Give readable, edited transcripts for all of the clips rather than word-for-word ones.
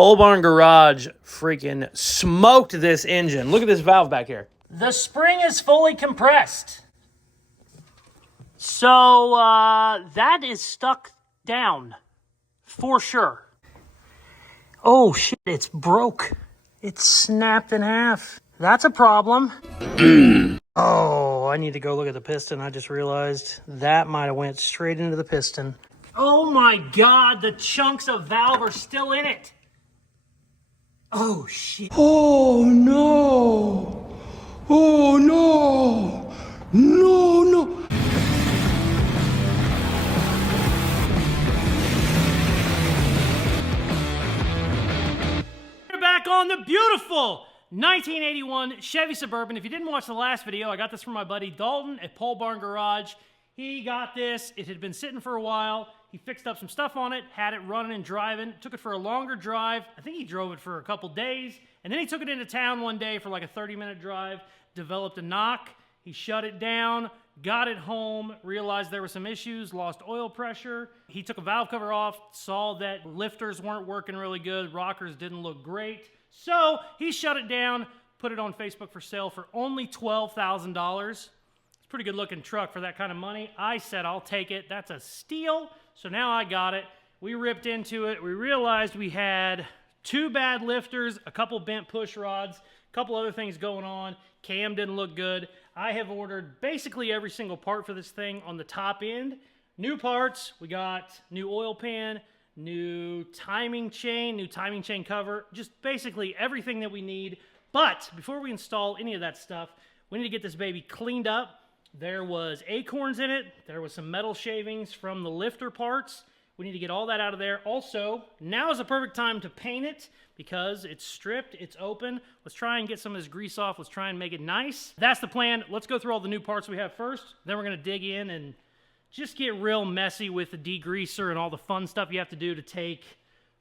Polebarngarage freaking smoked this engine. Look at this valve back here. The spring is fully compressed. So that is stuck down for sure. Oh shit, it's broke. It's snapped in half. That's a problem. Oh, I need to go look at the piston. I just realized that might have went straight into the piston. Oh my God, the chunks of valve are still in it. Oh shit. Oh no. Oh no. No, no. We're back on the beautiful 1981 Chevy Suburban. If you didn't watch the last video, I got this from my buddy Dalton at Polebarngarage. He got this. It had been sitting for a while. He fixed up some stuff on it, had it running and driving, took it for a longer drive. I think he drove it for a couple days, and then he took it into town one day for like a 30-minute drive, developed a knock. He shut it down, got it home, realized there were some issues, lost oil pressure. He took a valve cover off, saw that lifters weren't working really good, rockers didn't look great. So he shut it down, put it on Facebook for sale for only $12,000. It's a pretty good looking truck for that kind of money. I said, I'll take it. That's a steal. So now I got it. We ripped into it. We realized we had two bad lifters, a couple bent push rods, a couple other things going on. Cam didn't look good. I have ordered basically every single part for this thing on the top end. New parts. We got new oil pan, new timing chain cover, just basically everything that we need. But before we install any of that stuff, we need to get this baby cleaned up. There was acorns in it. There was some metal shavings from the lifter parts. We need to get all that out of there. Also, now is the perfect time to paint it because it's stripped, it's open. Let's try and get some of this grease off. Let's try and make it nice. That's the plan. Let's go through all the new parts we have first. Then we're gonna dig in and just get real messy with the degreaser and all the fun stuff you have to do to take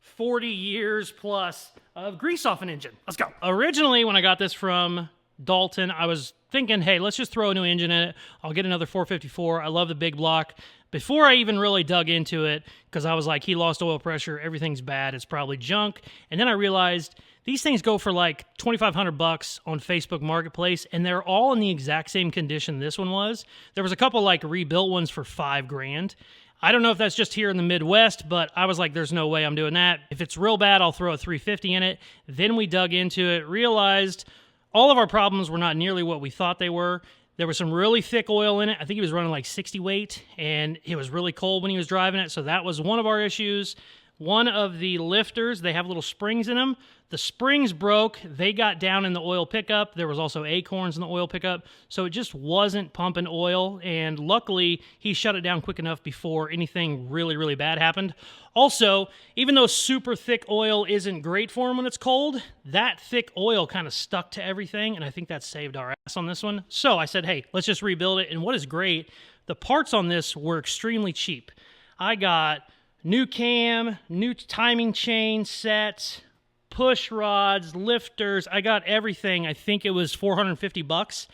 40 years plus of grease off an engine. Let's go. Originally, when I got this from Dalton, I was thinking, hey, let's just throw a new engine in it. I'll get another 454. I love the big block. Before I even really dug into it, because I was like, he lost oil pressure, everything's bad, it's probably junk. And then I realized these things go for like $2,500 on Facebook Marketplace, and they're all in the exact same condition this one was. There was a couple like rebuilt ones for $5,000. I don't know if that's just here in the Midwest, but I was like, there's no way I'm doing that. If it's real bad, I'll throw a 350 in it. Then we dug into it, realized all of our problems were not nearly what we thought they were. There was some really thick oil in it. I think he was running like 60 weight, and it was really cold when he was driving it, so that was one of our issues. One of the lifters, they have little springs in them. The springs broke. They got down in the oil pickup. There was also acorns in the oil pickup, so it just wasn't pumping oil, and luckily, he shut it down quick enough before anything really, really bad happened. Also, even though super thick oil isn't great for him when it's cold, that thick oil kind of stuck to everything, and I think that saved our ass on this one. So I said, hey, let's just rebuild it, and what is great, the parts on this were extremely cheap. I got new cam, new timing chain sets, push rods, lifters. I got everything. I think it was $450.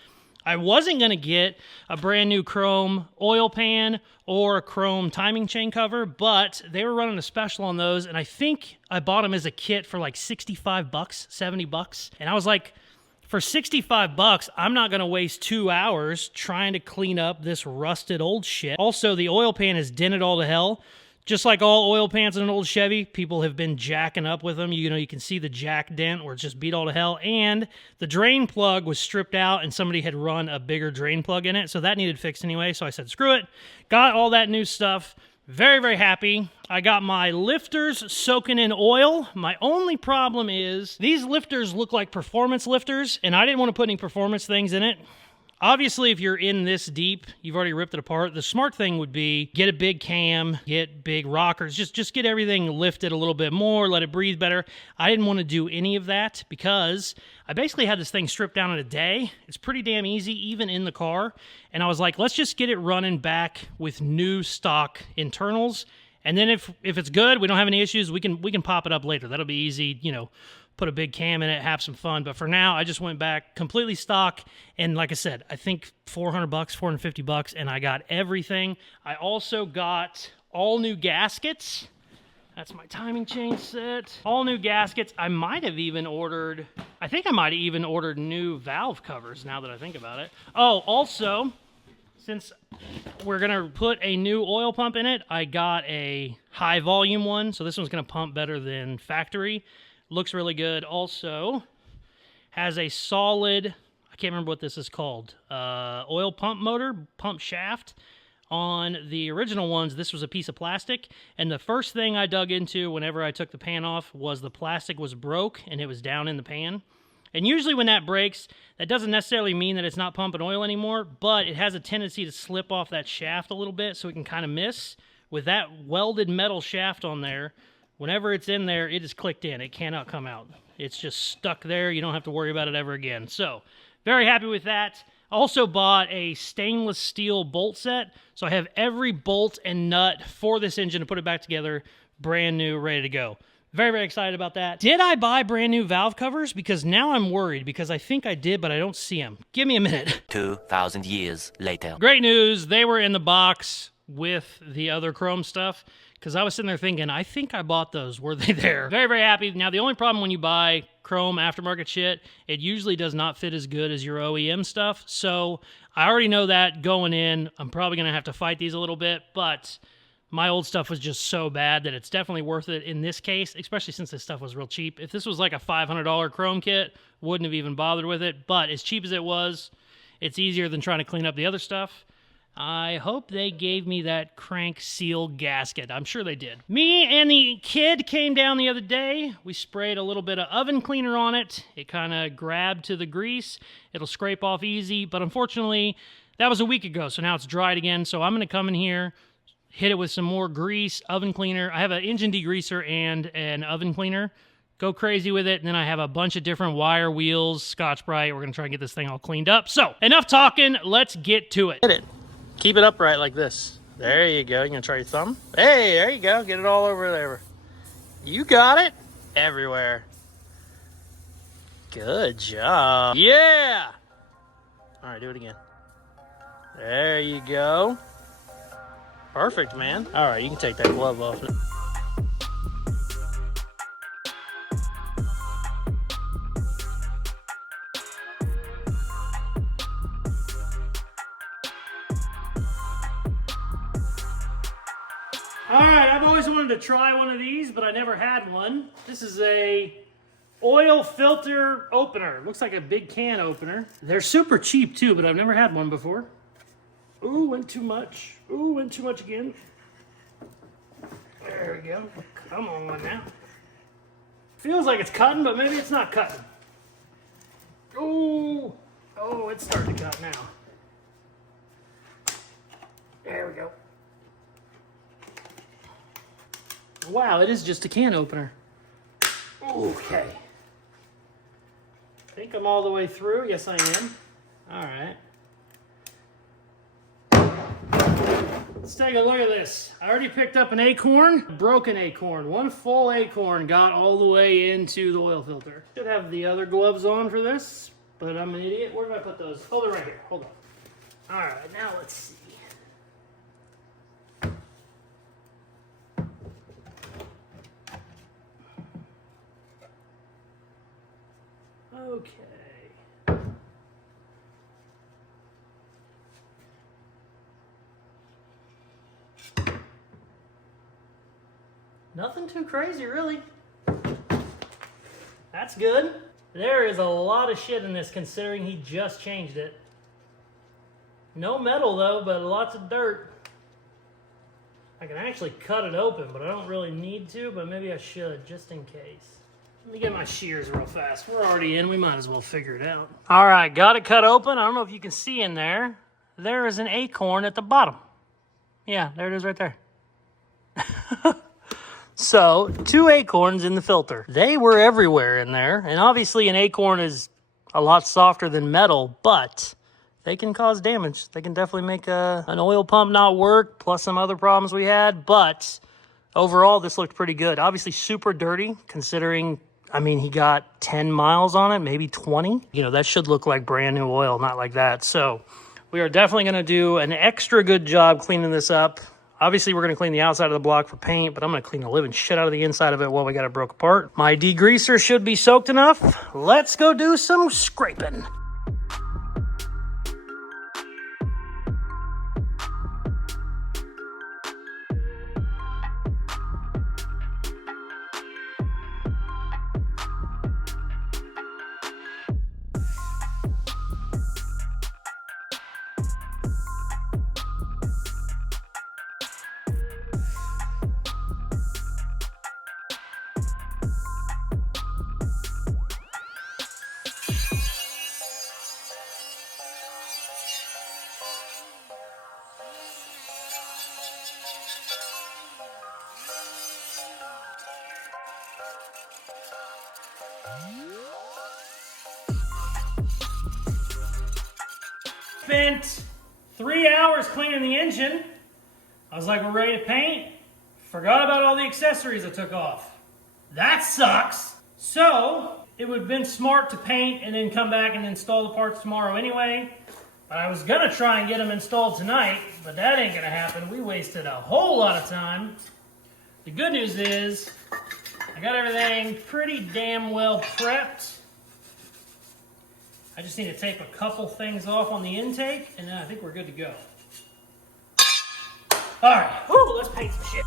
I wasn't going to get a brand new chrome oil pan or a chrome timing chain cover, but they were running a special on those, and I think I bought them as a kit for like $65, $70. And I was like, for $65, I'm not going to waste 2 hours trying to clean up this rusted old shit. Also, the oil pan is dented all to hell. Just like all oil pans in an old Chevy, people have been jacking up with them. You know, you can see the jack dent where it's just beat all to hell. And the drain plug was stripped out and somebody had run a bigger drain plug in it. So that needed fixed anyway. So I said, screw it. Got all that new stuff. Very, very happy. I got my lifters soaking in oil. My only problem is these lifters look like performance lifters, and I didn't want to put any performance things in it. Obviously, if you're in this deep, you've already ripped it apart. The smart thing would be get a big cam, get big rockers, just get everything lifted a little bit more, let it breathe better. I didn't want to do any of that because I basically had this thing stripped down in a day. It's pretty damn easy, even in the car. And I was like, let's just get it running back with new stock internals. And then if it's good, we don't have any issues, we can pop it up later. That'll be easy, you know, put a big cam in it, have some fun. But for now, I just went back completely stock. And like I said, I think $400, $450, and I got everything. I also got all new gaskets. That's my timing chain set. All new gaskets. I might have even ordered, I think I might have even ordered new valve covers now that I think about it. Oh, also, since we're gonna put a new oil pump in it, I got a high volume one. So this one's gonna pump better than factory. Looks really good. Also, has a solid, I can't remember what this is called, oil pump motor, pump shaft. On the original ones, this was a piece of plastic, and the first thing I dug into whenever I took the pan off was the plastic was broke and it was down in the pan. And usually when that breaks, that doesn't necessarily mean that it's not pumping oil anymore, but it has a tendency to slip off that shaft a little bit, so it can kind of miss. With that welded metal shaft on there, whenever it's in there, it is clicked in. It cannot come out. It's just stuck there. You don't have to worry about it ever again. So, very happy with that. Also bought a stainless steel bolt set, so I have every bolt and nut for this engine to put it back together, brand new, ready to go. Very, very excited about that. Did I buy brand new valve covers? Because now I'm worried, because I think I did, but I don't see them. Give me a minute. 2,000 years later. Great news, they were in the box with the other chrome stuff, because I was sitting there thinking, I think I bought those. Were they there? Very, very happy. Now, the only problem when you buy chrome aftermarket shit, it usually does not fit as good as your OEM stuff. So I already know that going in. I'm probably going to have to fight these a little bit, but my old stuff was just so bad that it's definitely worth it in this case, especially since this stuff was real cheap. If this was like a $500 chrome kit, wouldn't have even bothered with it. But as cheap as it was, it's easier than trying to clean up the other stuff. I hope they gave me that crank seal gasket. I'm sure they did. Me and the kid came down the other day. We sprayed a little bit of oven cleaner on it. It kind of grabbed to the grease. It'll scrape off easy, but unfortunately, that was a week ago, so now it's dried again. So I'm going to come in here, hit it with some more grease, oven cleaner. I have an engine degreaser and an oven cleaner. Go crazy with it, and then I have a bunch of different wire wheels, Scotch-Brite. We're going to try and get this thing all cleaned up. So, enough talking. Let's get to it. Hit it. Keep it upright like this. There you go. You gonna try your thumb? Hey, there you go. Get it all over there. You got it. Everywhere. Good job. Yeah. All right, do it again. There you go. Perfect, man. All right, you can take that glove off. Alright, I've always wanted to try one of these, but I never had one. This is a oil filter opener. Looks like a big can opener. They're super cheap too, but I've never had one before. Ooh, went too much. Ooh, went too much again. There we go. Come on now. Feels like it's cutting, but maybe it's not cutting. Ooh. Oh, it's starting to cut now. There we go. Wow, it is just a can opener. Okay. I think I'm all the way through. Yes, I am. All right. Let's take a look at this. I already picked up an acorn, broken acorn. One full acorn got all the way into the oil filter. Should have the other gloves on for this, but I'm an idiot. Where did I put those? Oh, they're right here. Hold on. All right, now let's see. Okay. Nothing too crazy, really. That's good. There is a lot of shit in this considering he just changed it. No metal though, but lots of dirt. I can actually cut it open, but I don't really need to, but maybe I should, just in case. Let me get my shears real fast. We're already in, we might as well figure it out. All right, got it cut open. I don't know if you can see in there. There is an acorn at the bottom. Yeah, there it is right there. So, 2 acorns in the filter. They were everywhere in there, and obviously an acorn is a lot softer than metal, but they can cause damage. They can definitely make an oil pump not work, plus some other problems we had, but overall, this looked pretty good. Obviously super dirty, considering, I mean, he got 10 miles on it, maybe 20. You know, that should look like brand new oil, not like that. So we are definitely gonna do an extra good job cleaning this up. Obviously, we're going to clean the outside of the block for paint, but I'm going to clean the living shit out of the inside of it while we got it broke apart. My degreaser should be soaked enough. Let's go do some scraping. Spent 3 hours cleaning the engine. I was like, we're ready to paint. Forgot about all the accessories I took off. That sucks. So, it would have been smart to paint and then come back and install the parts tomorrow anyway. But I was gonna try and get them installed tonight, but that ain't gonna happen. We wasted a whole lot of time. The good news is, I got everything pretty damn well prepped. I just need to tape a couple things off on the intake, and then I think we're good to go. All right, woo, let's paint some shit.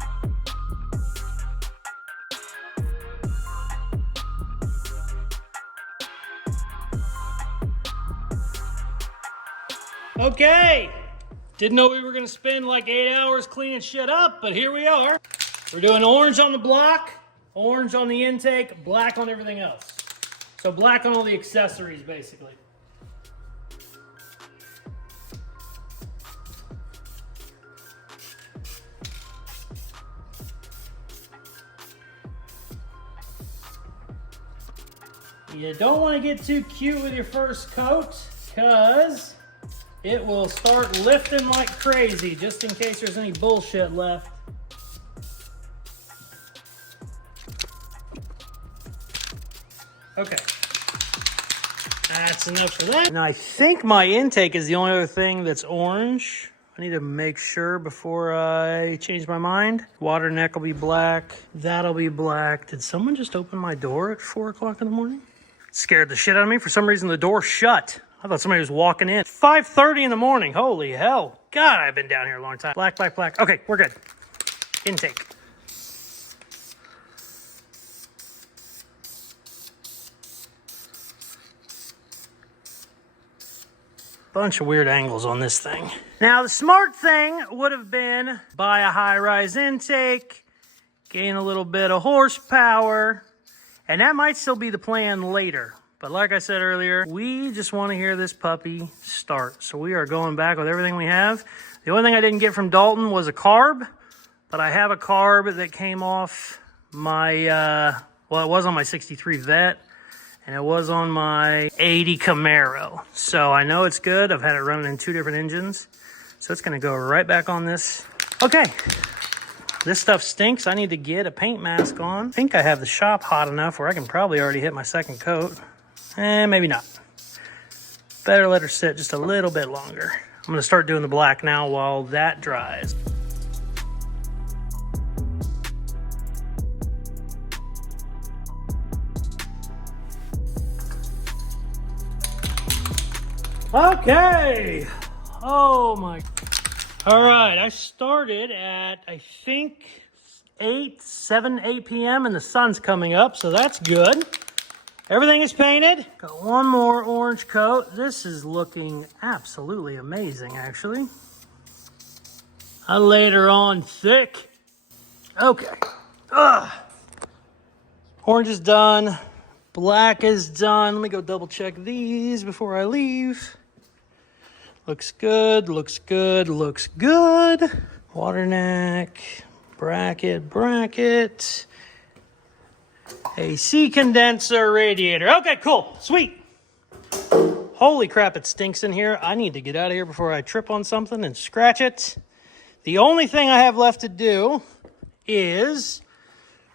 Okay, didn't know we were gonna spend like 8 hours cleaning shit up, but here we are. We're doing orange on the block, orange on the intake, black on everything else. So black on all the accessories, basically. You don't want to get too cute with your first coat, because it will start lifting like crazy, just in case there's any bullshit left. Okay, that's enough for that. And I think my intake is the only other thing that's orange. I need to make sure before I change my mind. Water neck will be black. That'll be black. Did someone just open my door at 4 o'clock in the morning? Scared the shit out of me. For some reason, the door shut. I thought somebody was walking in. 5:30 in the morning. Holy hell. God, I've been down here a long time. Black, black, black. Okay, we're good. Intake. Bunch of weird angles on this thing. Now, the smart thing would have been buy a high-rise intake, gain a little bit of horsepower, and that might still be the plan later. But like I said earlier, we just want to hear this puppy start. So we are going back with everything we have. The only thing I didn't get from Dalton was a carb, but I have a carb that came off my, well, it was on my 63 Vet, and it was on my 80 Camaro. So I know it's good. I've had it running in 2 different engines. So it's going to go right back on this. Okay. This stuff stinks. I need to get a paint mask on. I think I have the shop hot enough where I can probably already hit my second coat. Maybe not. Better let her sit just a little bit longer. I'm going to start doing the black now while that dries. Okay. Oh my. All right, I started at, I think, 8 p.m. and the sun's coming up, so that's good. Everything is painted. Got one more orange coat. This is looking absolutely amazing, actually. I laid her on thick. Okay. Orange is done. Black is done. Let me go double check these before I leave. Looks good, looks good, looks good. Water neck, bracket, bracket. AC condenser, radiator. Okay, cool, sweet. Holy crap, it stinks in here. I need to get out of here before I trip on something and scratch it. The only thing I have left to do is,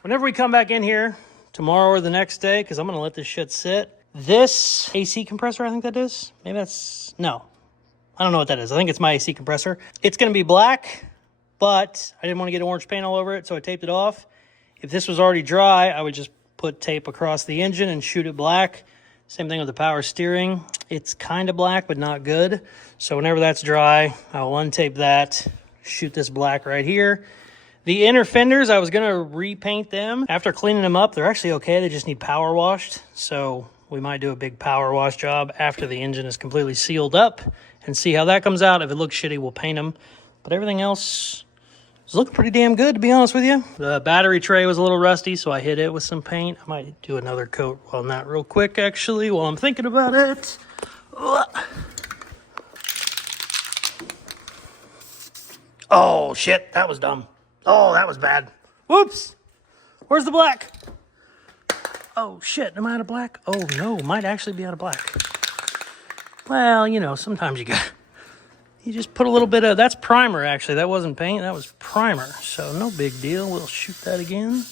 whenever we come back in here, tomorrow or the next day, because I'm going to let this shit sit, this AC compressor, I think that is. Maybe that's, no. I don't know what that is. I think it's my AC compressor. It's going to be black. but I didn't want to get orange paint all over it, so I taped it off. If this was already dry, I would just put tape across the engine and shoot it black. Same thing with the power steering. It's kind of black, but not good. So whenever that's dry, I will untape that, shoot this black right here. The inner fenders, I was going to repaint them. After cleaning them up, they're actually okay. They just need power washed. So we might do a big power wash job after the engine is completely sealed up and see how that comes out. If it looks shitty, we'll paint them. But everything else is looking pretty damn good, to be honest with you. The battery tray was a little rusty, so I hit it with some paint. I might do another coat on that real quick, actually, while I'm thinking about it. Oh, shit, that was dumb. Oh, that was bad. Whoops. Where's the black? Oh, shit, am I out of black? Oh, no, might actually be out of black. Well, you know, sometimes you just put a little bit of, that's primer, actually. That wasn't paint, that was primer. So no big deal. We'll shoot that again.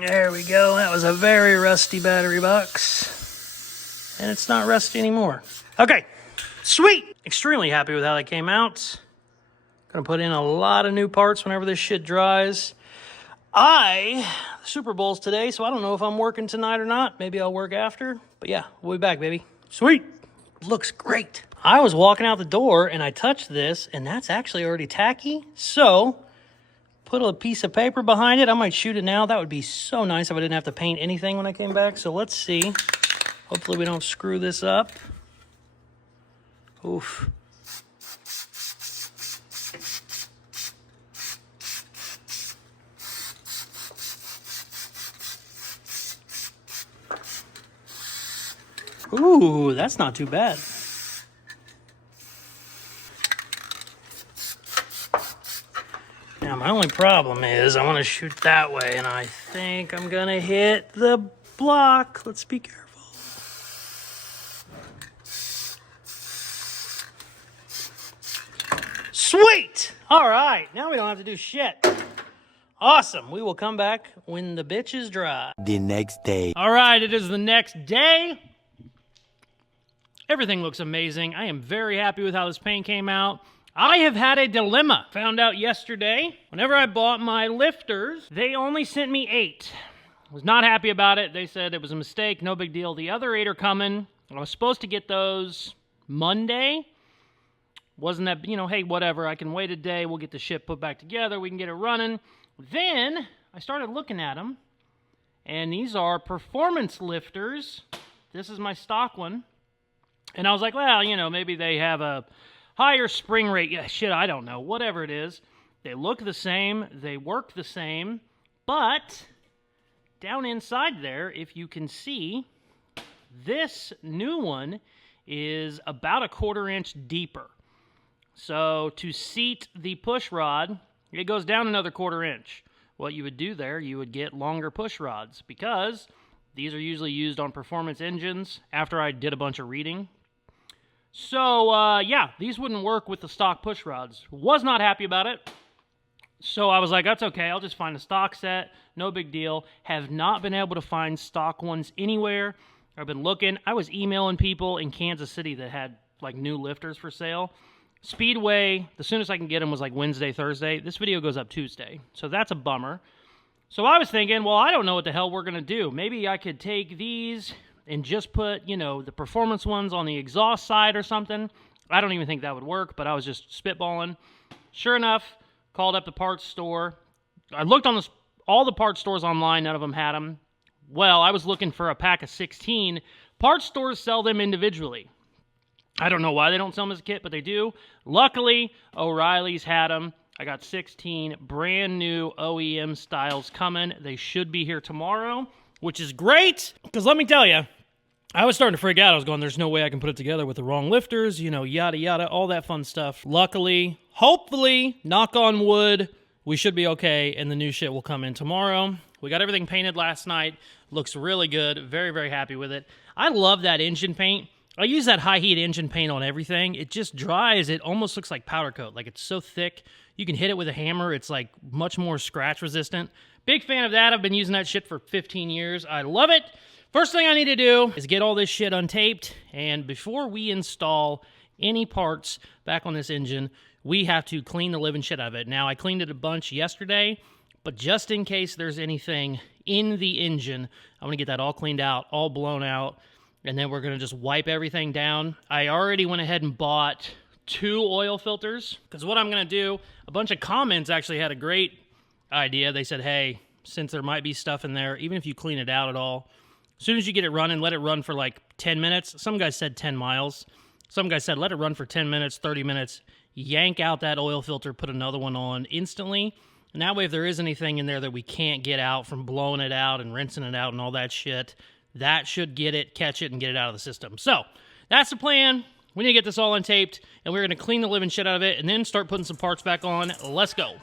There we go. That was a very rusty battery box. And it's not rusty anymore. Okay, sweet. Extremely happy with how that came out. Gonna put in a lot of new parts whenever this shit dries. The Super Bowl's today, so I don't know if I'm working tonight or not. Maybe I'll work after. But yeah, we'll be back, baby. Sweet. Looks great. I was walking out the door and I touched this, and that's actually already tacky. So, put a piece of paper behind it. I might shoot it now. That would be so nice if I didn't have to paint anything when I came back. So let's see. Hopefully we don't screw this up. Oof. Ooh, that's not too bad. Now, my only problem is I want to shoot that way, and I think I'm going to hit the block. Let's be careful. Sweet! All right, now we don't have to do shit. Awesome. We will come back when the bitch is dry. The next day. All right, it is the next day. Everything looks amazing. I am very happy with how this paint came out. I have had a dilemma. Found out yesterday, whenever I bought my lifters, they only sent me 8. Was not happy about it. They said it was a mistake, no big deal. The other 8 are coming. I was supposed to get those Monday. Wasn't that, you know, hey, whatever, I can wait a day. We'll get the shit put back together. We can get it running. Then I started looking at them, and these are performance lifters. This is my stock one. And I was like, well, you know, maybe they have a higher spring rate. Yeah, shit, I don't know. Whatever it is. They look the same. They work the same. But down inside there, if you can see, this new one is about a 1/4 inch deeper. So to seat the push rod, it goes down another 1/4 inch. What you would do there, you would get longer push rods because these are usually used on performance engines after I did a bunch of reading. So, yeah, these wouldn't work with the stock push rods. Was not happy about it. So I was like, that's okay. I'll just find a stock set. No big deal. Have not been able to find stock ones anywhere. I've been looking. I was emailing people in Kansas City that had, like, new lifters for sale. Speedway, the soonest I can get them was, like, Wednesday, Thursday. This video goes up Tuesday. So that's a bummer. So I was thinking, well, I don't know what the hell we're going to do. Maybe I could take these and just put, you know, the performance ones on the exhaust side or something. I don't even think that would work, but I was just spitballing. Sure enough, called up the parts store. I looked on all the parts stores online. None of them had them. Well, I was looking for a pack of 16. Parts stores sell them individually. I don't know why they don't sell them as a kit, but they do. Luckily, O'Reilly's had them. I got 16 brand new OEM styles coming. They should be here tomorrow, which is great, because let me tell you, I was starting to freak out. I was going, there's no way I can put it together with the wrong lifters, you know, yada, yada, all that fun stuff. Luckily, hopefully, knock on wood, we should be okay, and the new shit will come in tomorrow. We got everything painted last night. Looks really good. Very, very happy with it. I love that engine paint. I use that high heat engine paint on everything. It just dries. It almost looks like powder coat. Like, it's so thick. You can hit it with a hammer. It's, like, much more scratch resistant. Big fan of that. I've been using that shit for 15 years. I love it. First thing I need to do is get all this shit untaped. And before we install any parts back on this engine, we have to clean the living shit out of it. Now, I cleaned it a bunch yesterday, but just in case there's anything in the engine, I'm going to get that all cleaned out, all blown out, and then we're going to just wipe everything down. I already went ahead and bought 2 oil filters, because what I'm going to do, a bunch of comments actually had a great idea. They said, hey, since there might be stuff in there, even if you clean it out at all, as soon as you get it running, let it run for like 10 minutes. Some guys said 10 miles. Some guys said let it run for 10 minutes, 30 minutes, yank out that oil filter, put another one on instantly. And that way, if there is anything in there that we can't get out from blowing it out and rinsing it out and all that shit, that should get it, catch it, and get it out of the system. So, that's the plan. We need to get this all untaped, and we're going to clean the living shit out of it and then start putting some parts back on. Let's go.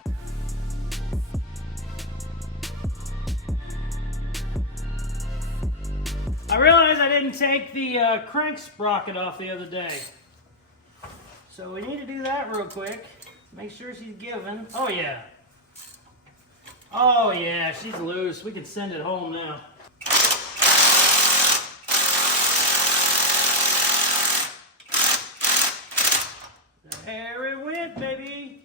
I realized I didn't take the crank sprocket off the other day. So we need to do that real quick. Make sure she's given. Oh, yeah. Oh, yeah, she's loose. We can send it home now. There it went, baby.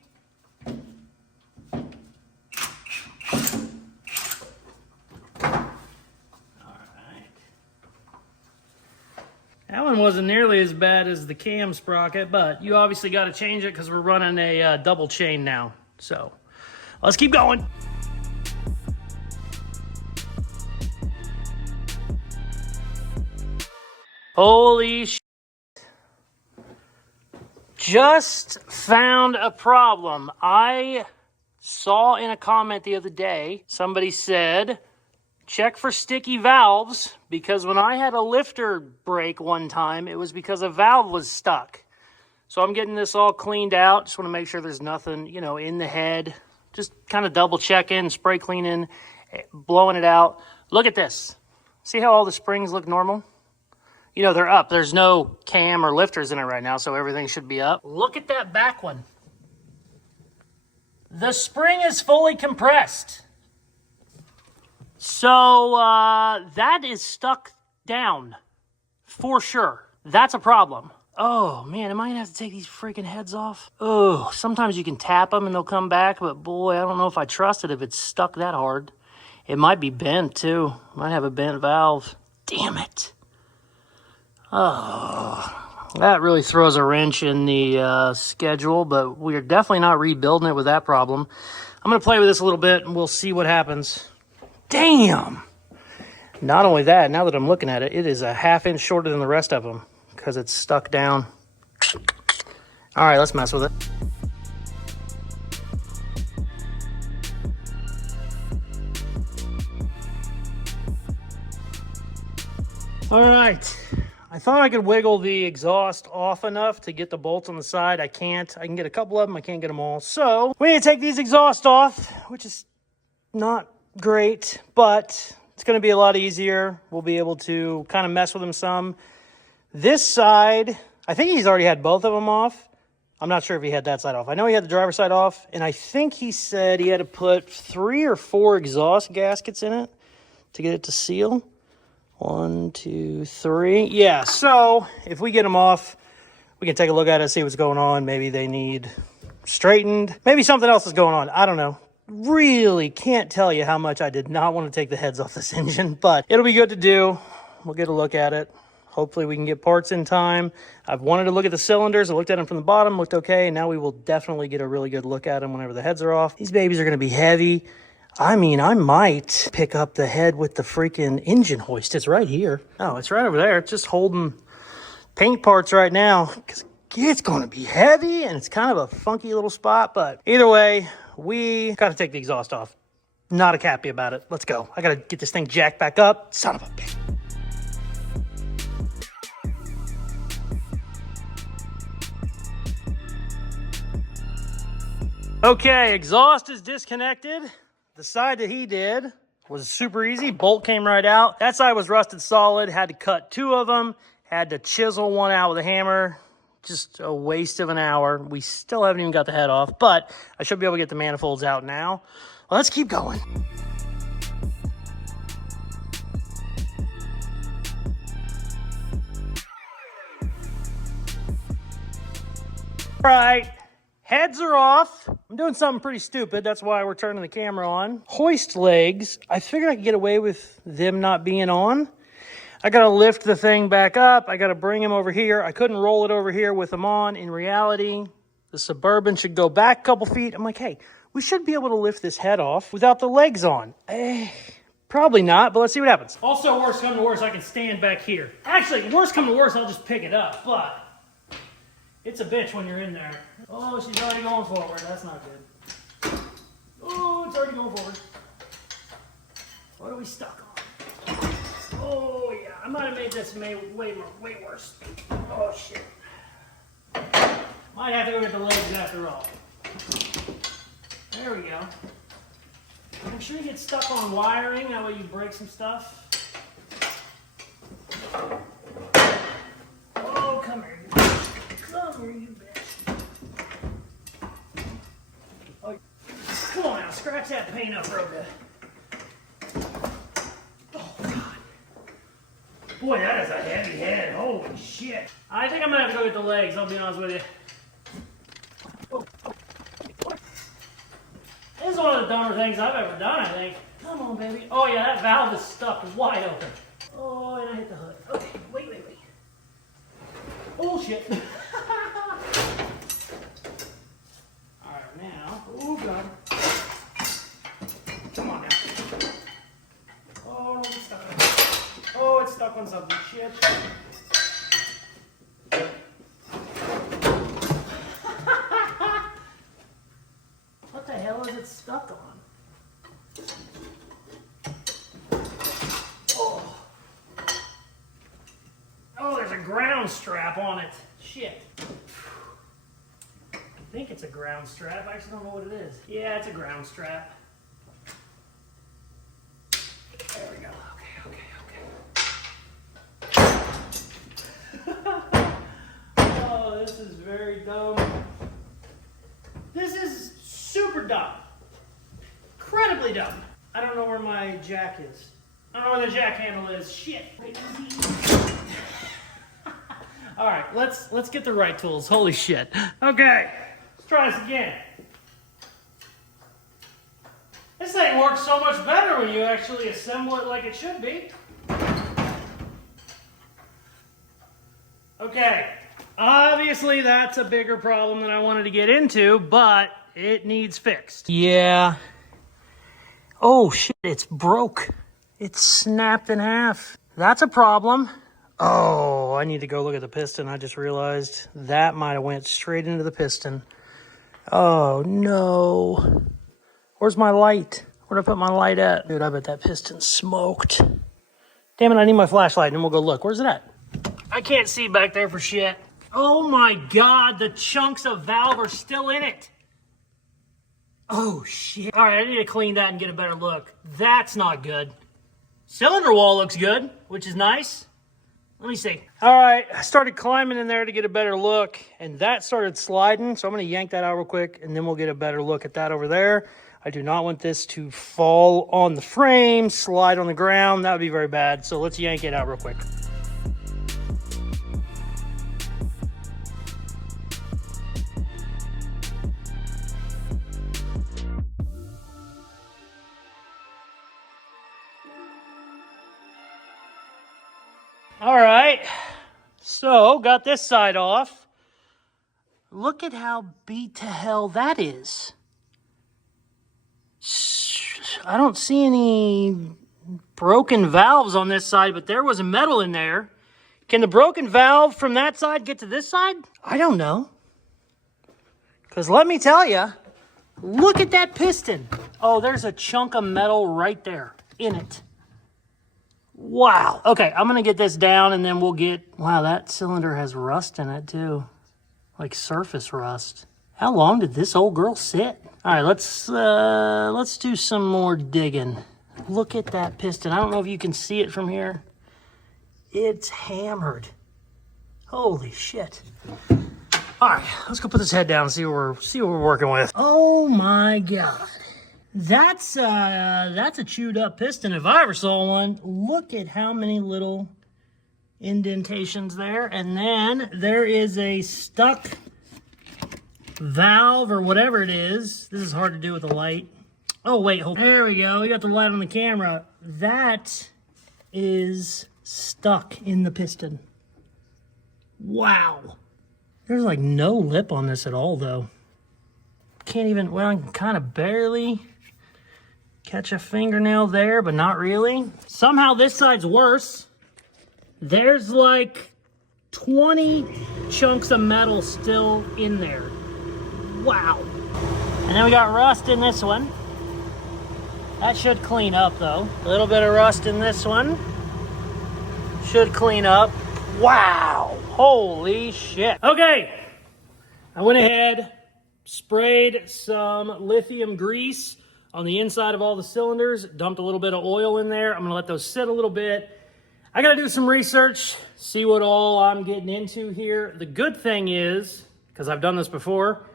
That one wasn't nearly as bad as the cam sprocket, but you obviously got to change it because we're running a double chain now. So let's keep going. Holy shit. Just found a problem. I saw in a comment the other day, somebody said, check for sticky valves, because when I had a lifter break one time, it was because a valve was stuck. So I'm getting this all cleaned out. Just want to make sure there's nothing, you know, in the head. Just kind of double checking, spray cleaning, blowing it out. Look at this. See how all the springs look normal? You know, they're up. There's no cam or lifters in it right now, so everything should be up. Look at that back one. The spring is fully compressed. So, that is stuck down. For sure. That's a problem. Oh, man, am I going to have to take these freaking heads off? Oh, sometimes you can tap them and they'll come back, but boy, I don't know if I trust it if it's stuck that hard. It might be bent, too. Might have a bent valve. Damn it. Oh, that really throws a wrench in the schedule, but we're definitely not rebuilding it with that problem. I'm going to play with this a little bit, and we'll see what happens. Damn! Not only that, now that I'm looking at it, it is a ½ inch shorter than the rest of them because it's stuck down. All right, let's mess with it. All right. I thought I could wiggle the exhaust off enough to get the bolts on the side. I can't. I can get a couple of them. I can't get them all. So we need to take these exhausts off, which is not great, but it's going to be a lot easier. We'll be able to kind of mess with them some. This side, I think he's already had both of them off. I'm not sure if he had that side off. I know he had the driver's side off, and I think he said he had to put 3 or 4 exhaust gaskets in it to get it to seal. 1, 2, 3. Yeah, so if we get them off, we can take a look at it, see what's going on. Maybe they need straightened. Maybe something else is going on. I don't know. Really can't tell you how much I did not want to take the heads off this engine, but it'll be good to do. We'll get a look at it. Hopefully we can get parts in time. I've wanted to look at the cylinders. I looked at them from the bottom, looked okay, and now we will definitely get a really good look at them whenever the heads are off. These babies are going to be heavy. I mean, I might pick up the head with the freaking engine hoist. It's right here. Oh, it's right over there. It's just holding paint parts right now because it's going to be heavy and it's kind of a funky little spot. But either way, we got to take the exhaust off. Not happy about it. Let's go. I got to get this thing jacked back up. Son of a bitch. Okay, exhaust is disconnected. The side that he did was super easy. Bolt came right out. That side was rusted solid. Had to cut 2 of them. Had to chisel one out with a hammer. Just a waste of an hour. We still haven't even got the head off, but I should be able to get the manifolds out now. Let's keep going. Right. Heads are off. I'm doing something pretty stupid. That's why we're turning the camera on. Hoist legs. I figured I could get away with them not being on. I got to lift the thing back up. I got to bring him over here. I couldn't roll it over here with them on. In reality, the Suburban should go back a couple feet. I'm like, hey, we should be able to lift this head off without the legs on. Probably not, but let's see what happens. Also, worst come to worst, I can stand back here. Actually, worst come to worst, I'll just pick it up, but it's a bitch when you're in there. Oh, she's already going forward. That's not good. Oh, it's already going forward. What are we stuck on? Oh, yeah. I might have made this way worse. Oh, shit. Might have to go get the legs after all. There we go. I'm sure you get stuck on wiring. That way you break some stuff. Oh, come here. Come here, you bitch. Oh, come on now, scratch that paint up real good. Oh, God. Boy, that is a heavy head. Holy shit. I think I'm going to have to go get the legs, I'll be honest with you. This is one of the dumber things I've ever done, I think. Come on, baby. Oh, yeah, that valve is stuck wide open. Oh, and I hit the hood. Okay, wait. Oh, shit. All right, now. Oh, God. Come on now. Oh, it's stuck. Oh, it's stuck on something. Shit. What the hell is it stuck on? Oh, there's a ground strap on it. Shit. I think it's a ground strap. I actually don't know what it is. Yeah, it's a ground strap. There we go. Okay. Oh, this is very dumb. This is super dumb. Incredibly dumb. I don't know where my jack is. I don't know where the jack handle is. Shit. All right, let's get the right tools. Holy shit. Okay, let's try this again. This thing works so much better when you actually assemble it like it should be. Okay, obviously that's a bigger problem than I wanted to get into, but it needs fixed. Yeah. Oh shit, it's broke. It's snapped in half. That's a problem. Oh, I need to go look at the piston. I just realized that might have went straight into the piston. Oh no. Where's my light? Where'd I put my light at? Dude, I bet that piston's smoked. Damn it, I need my flashlight and then we'll go look. Where's it at? I can't see back there for shit. Oh my God, the chunks of valve are still in it. Oh shit. All right, I need to clean that and get a better look. That's not good. Cylinder wall looks good, which is nice. Let me see. All right, I started climbing in there to get a better look, and that started sliding, so I'm going to yank that out real quick, and then we'll get a better look at that over there. I do not want this to fall on the frame, slide on the ground. That would be very bad, so let's yank it out real quick. All right, so got this side off. Look at how beat to hell that is. I don't see any broken valves on this side, but there was a metal in there. Can the broken valve from that side get to this side? I don't know. Because let me tell you, look at that piston. Oh, there's a chunk of metal right there in it. Wow. Okay, I'm going to get this down and then we'll get... Wow, that cylinder has rust in it too. Like surface rust. How long did this old girl sit? All right, let's do some more digging. Look at that piston. I don't know if you can see it from here. It's hammered. Holy shit. All right, let's go put this head down and see what we're working with. Oh my God. That's a chewed up piston if I ever saw one. Look at how many little indentations there. And then there is a stuck valve or whatever it is. This is hard to do with the light. Oh, wait, hold. There we go. We got the light on the camera. That is stuck in the piston. Wow. There's like no lip on this at all, though. Can't even, well, I can kind of barely catch a fingernail there, but not really. Somehow this side's worse. There's like 20 chunks of metal still in there. Wow. And then we got rust in this one. That should clean up though. A little bit of rust in this one. Should clean up. Wow. Holy shit. Okay. I went ahead, sprayed some lithium grease on the inside of all the cylinders, dumped a little bit of oil in there. I'm gonna let those sit a little bit. I gotta do some research, see what all I'm getting into here. The good thing is, because I've done this before,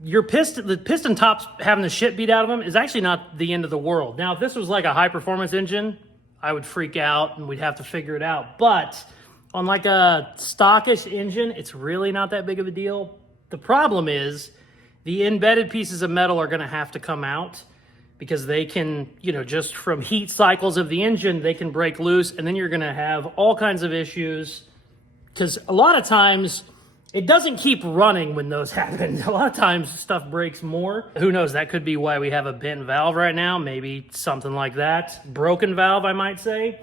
the piston tops having the shit beat out of them is actually not the end of the world. Now, if this was like a high performance engine, I would freak out and we'd have to figure it out. But on like a stockish engine, it's really not that big of a deal. The problem is the embedded pieces of metal are going to have to come out because they can, you know, just from heat cycles of the engine, they can break loose, and then you're going to have all kinds of issues because a lot of times it doesn't keep running when those happen. A lot of times stuff breaks more. Who knows? That could be why we have a bent valve right now. Maybe something like that. Broken valve, I might say.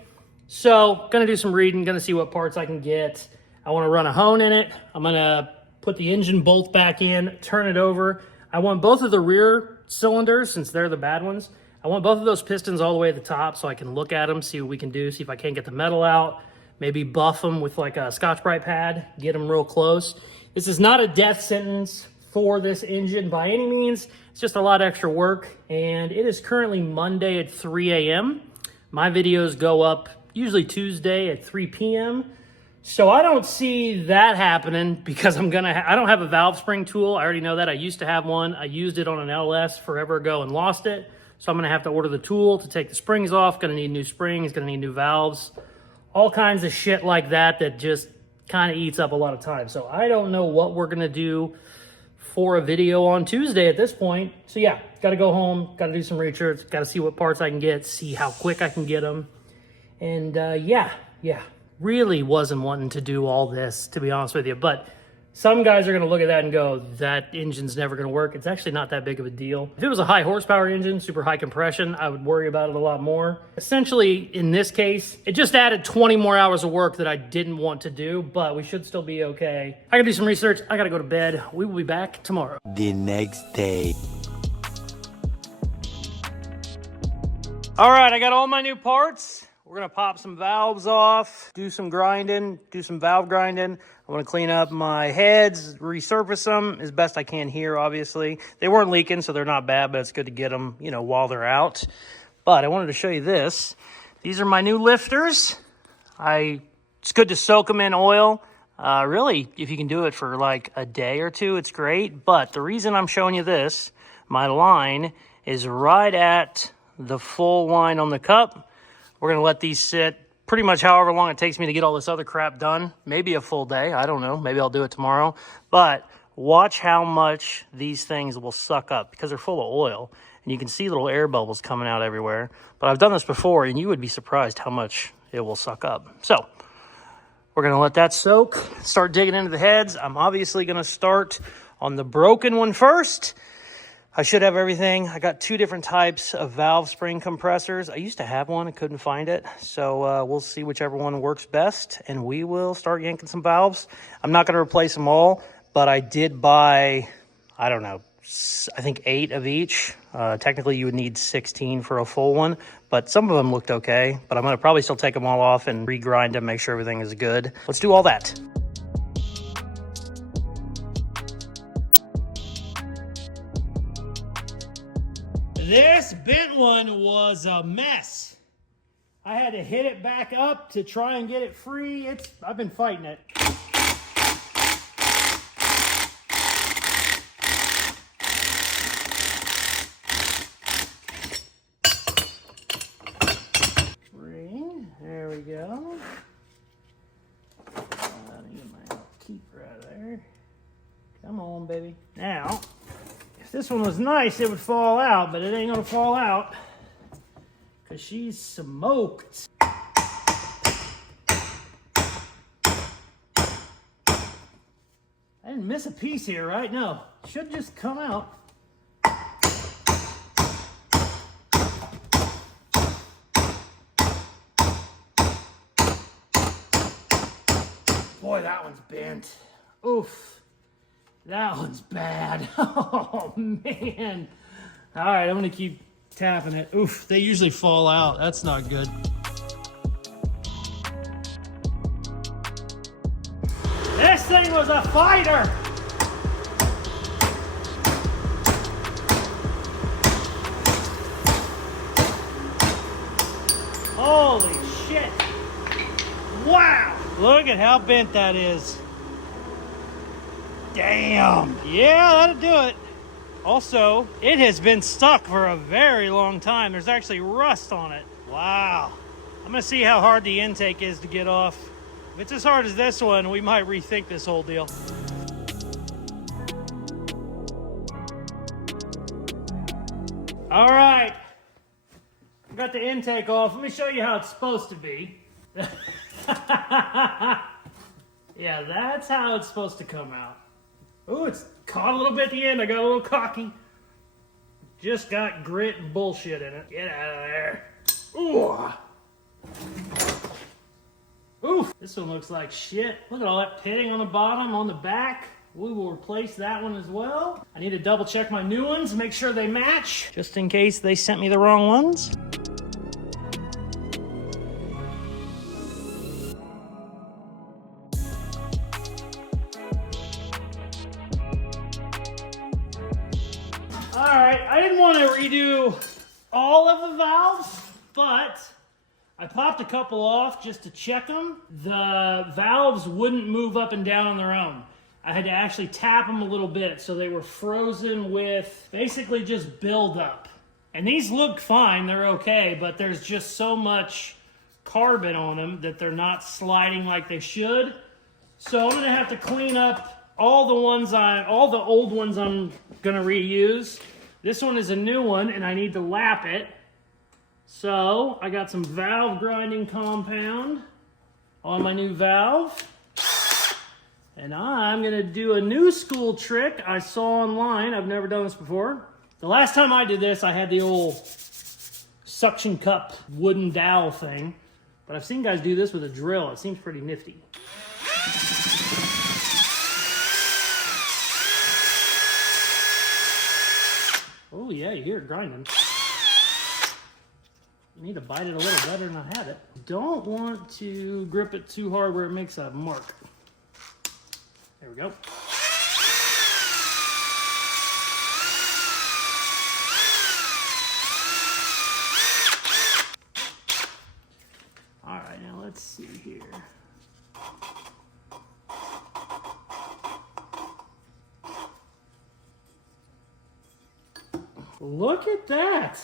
So, gonna do some reading, gonna see what parts I can get. I wanna run a hone in it. I'm gonna put the engine bolt back in, turn it over. I want both of the rear cylinders, since they're the bad ones, I want both of those pistons all the way at the top so I can look at them, see what we can do, see if I can't get the metal out. Maybe buff them with like a Scotch-Brite pad, get them real close. This is not a death sentence for this engine by any means. It's just a lot of extra work, and it is currently Monday at 3 a.m. My videos go up usually Tuesday at 3 p.m. So I don't see that happening because I don't have a valve spring tool. I already know that. I used to have one. I used it on an LS forever ago and lost it. So I'm gonna have to order the tool to take the springs off. Gonna need new springs, gonna need new valves. All kinds of shit like that that just kind of eats up a lot of time. So I don't know what we're going to do for a video on Tuesday at this point. So yeah, got to go home, got to do some research, got to see what parts I can get, see how quick I can get them. And yeah, really wasn't wanting to do all this, to be honest with you. But some guys are going to look at that and go, that engine's never going to work. It's actually not that big of a deal. If it was a high horsepower engine, super high compression, I would worry about it a lot more. Essentially, in this case, it just added 20 more hours of work that I didn't want to do, but we should still be okay. I gotta do some research. I gotta go to bed. We will be back tomorrow. The next day. All right, I got all my new parts. We're gonna pop some valves off, do some grinding, do some valve grinding. I want to clean up my heads, resurface them as best I can here, obviously. They weren't leaking, so they're not bad, but it's good to get them, you know, while they're out. But I wanted to show you this. These are my new lifters. It's good to soak them in oil. Really, if you can do it for like a day or two, it's great. But the reason I'm showing you this, my line is right at the full line on the cup. We're going to let these sit pretty much however long it takes me to get all this other crap done. Maybe a full day. I don't know. Maybe I'll do it tomorrow. But watch how much these things will suck up because they're full of oil. And you can see little air bubbles coming out everywhere. But I've done this before, and you would be surprised how much it will suck up. So we're going to let that soak, start digging into the heads. I'm obviously going to start on the broken one first. I should have everything. I got two different types of valve spring compressors. I used to have one. I couldn't find it. So we'll see whichever one works best, and we will start yanking some valves. I'm not going to replace them all, but I did buy, I don't know, I think 8 of each. Technically, you would need 16 for a full one, but some of them looked okay. But I'm going to probably still take them all off and regrind them, make sure everything is good. Let's do all that. This bent one was a mess. I had to hit it back up to try and get it free. I've been fighting it. There we go. Get my keeper out of there. Come on, baby. this one was nice, it would fall out, but it ain't gonna fall out because she's smoked. I didn't miss a piece here, right? No, should just come out. Boy, that one's bent. Oof. That one's bad. Oh, man. All right, I'm going to keep tapping it. Oof, they usually fall out. That's not good. This thing was a fighter. Holy shit. Wow. Look at how bent that is. Damn. Yeah, that'll do it. Also, it has been stuck for a very long time. There's actually rust on it. Wow. I'm gonna see how hard the intake is to get off. If it's as hard as this one, we might rethink this whole deal. All right. I got the intake off. Let me show you how it's supposed to be. Yeah, that's how it's supposed to come out. Ooh, it's caught a little bit at the end. I got a little cocky. Just got grit and bullshit in it. Get out of there. Ooh. Oof. This one looks like shit. Look at all that pitting on the bottom, on the back. We will replace that one as well. I need to double check my new ones, make sure they match, just in case they sent me the wrong ones. Alright, I didn't want to redo all of the valves, but I popped a couple off just to check them. The valves wouldn't move up and down on their own. I had to actually tap them a little bit, so they were frozen with basically just buildup. And these look fine, they're okay, but there's just so much carbon on them that they're not sliding like they should. So I'm gonna have to clean up all the old ones I'm gonna reuse. This one is a new one and I need to lap it. So I got some valve grinding compound on my new valve. And I'm gonna do a new school trick I saw online. I've never done this before. The last time I did this, I had the old suction cup wooden dowel thing. But I've seen guys do this with a drill. It seems pretty nifty. Oh yeah, you hear it grinding. You need to bite it a little better than I had it. Don't want to grip it too hard where it makes a mark. There we go. All right, now let's see here. Look at that.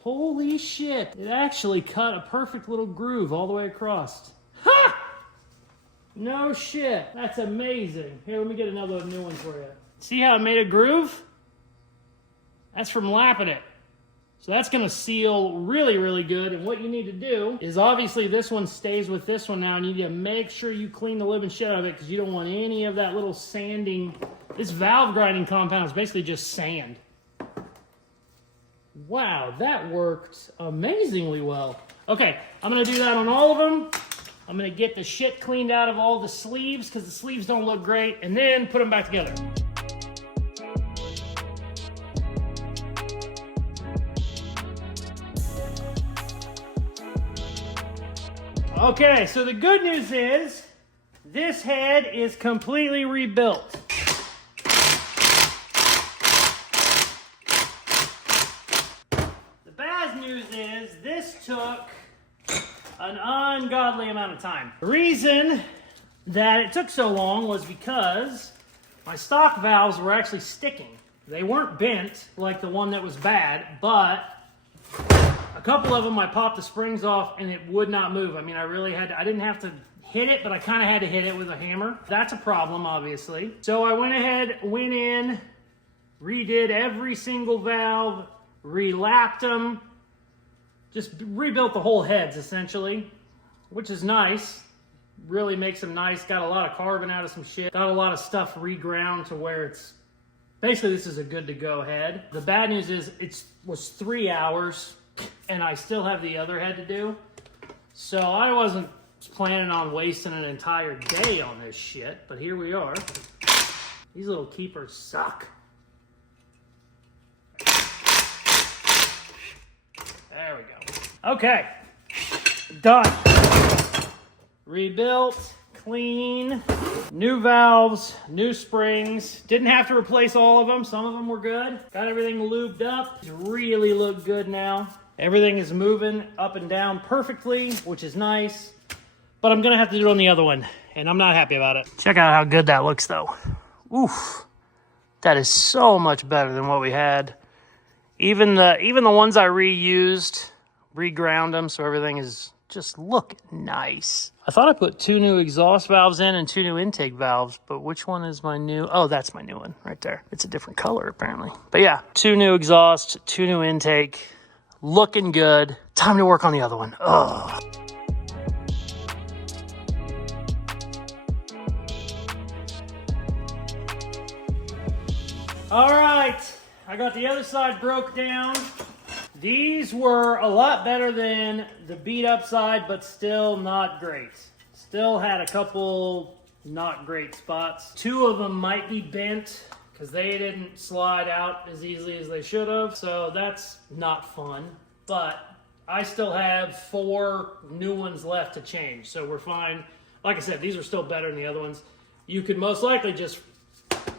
Holy shit. It actually cut a perfect little groove all the way across. Ha! No shit. That's amazing. Here, let me get another new one for you. See how it made a groove? That's from lapping it. So that's going to seal really, really good. And what you need to do is, obviously this one stays with this one now, and you need to make sure you clean the living shit out of it because you don't want any of that little sanding. This valve grinding compound is basically just sand. Wow, that worked amazingly well. Okay, I'm going to do that on all of them. I'm going to get the shit cleaned out of all the sleeves because the sleeves don't look great, and then put them back together. Okay, so the good news is this head is completely rebuilt. The bad news is this took an ungodly amount of time. The reason that it took so long was because my stock valves were actually sticking. They weren't bent like the one that was bad, but a couple of them I popped the springs off and it would not move. I mean, I didn't have to hit it, but I kind of had to hit it with a hammer. That's a problem, obviously. So I went in redid every single valve, relapped them, just rebuilt the whole heads essentially, which is nice. Really makes them nice. Got a lot of carbon out of some shit. Got a lot of stuff reground to where it's, basically this is a good to go head. The bad news is it was 3 hours and I still have the other head to do. So I wasn't planning on wasting an entire day on this shit, but here we are. These little keepers suck. There we go. Okay, done. Rebuilt, clean, new valves, new springs. Didn't have to replace all of them. Some of them were good. Got everything lubed up. It's really look good now. Everything is moving up and down perfectly, which is nice. But I'm gonna have to do it on the other one, and I'm not happy about it. Check out how good that looks though. Oof, that is so much better than what we had. Even the ones I reused, reground them, so everything is just look nice. I thought I put 2 new exhaust valves in and 2 new intake valves, but which one is my new? Oh, that's my new one right there. It's a different color apparently. But yeah, 2 new exhaust, 2 new intake, looking good. Time to work on the other one. Ugh. All right, I got the other side broke down. These were a lot better than the beat up side, but still not great. Still had a couple not great spots. 2 of them might be bent because they didn't slide out as easily as they should have. So that's not fun, but I still have 4 new ones left to change. So we're fine. Like I said, these are still better than the other ones. You could most likely just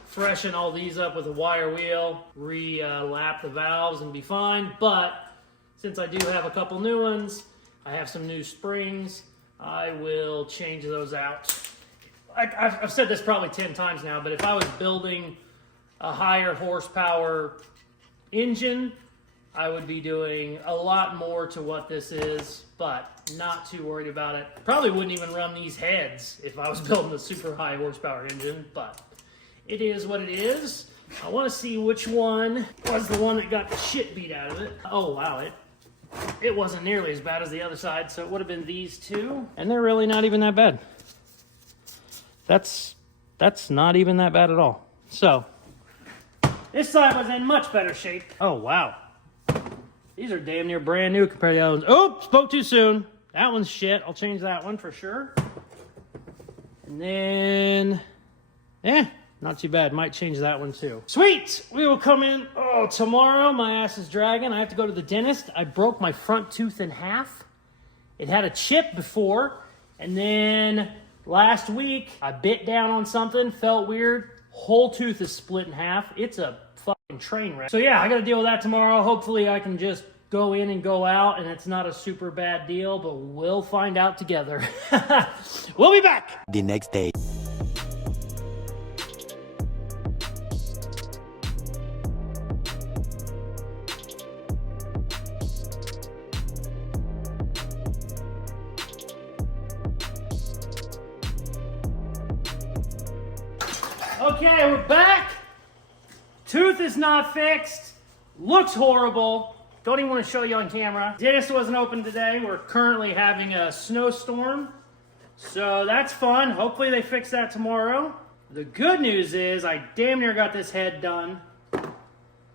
freshen all these up with a wire wheel, lap the valves and be fine. But since I do have a couple new ones, I have some new springs, I will change those out. I've said this probably 10 times now, but if I was building a higher horsepower engine, I would be doing a lot more to what this is, but not too worried about it. Probably wouldn't even run these heads if I was building a super high horsepower engine, but it is what it is. I want to see which one was the one that got the shit beat out of it. Oh wow, it wasn't nearly as bad as the other side, so it would have been these 2, and they're really not even that bad. That's not even that bad at all. So this side was in much better shape. Oh wow, these are damn near brand new compared to the other ones. Oh, spoke too soon. That one's shit. I'll change that one for sure. And then, yeah. Not too bad. Might change that one too. Sweet! We will come in. Oh, tomorrow my ass is dragging. I have to go to the dentist. I broke my front tooth in half. It had a chip before. And then last week I bit down on something. Felt weird. Whole tooth is split in half. It's a fucking train wreck. So yeah, I got to deal with that tomorrow. Hopefully I can just go in and go out and it's not a super bad deal. But we'll find out together. We'll be back. The next day. Okay, we're back. Tooth is not fixed. Looks horrible. Don't even want to show you on camera. Dentist wasn't open today. We're currently having a snowstorm. So that's fun. Hopefully they fix that tomorrow. The good news is I damn near got this head done.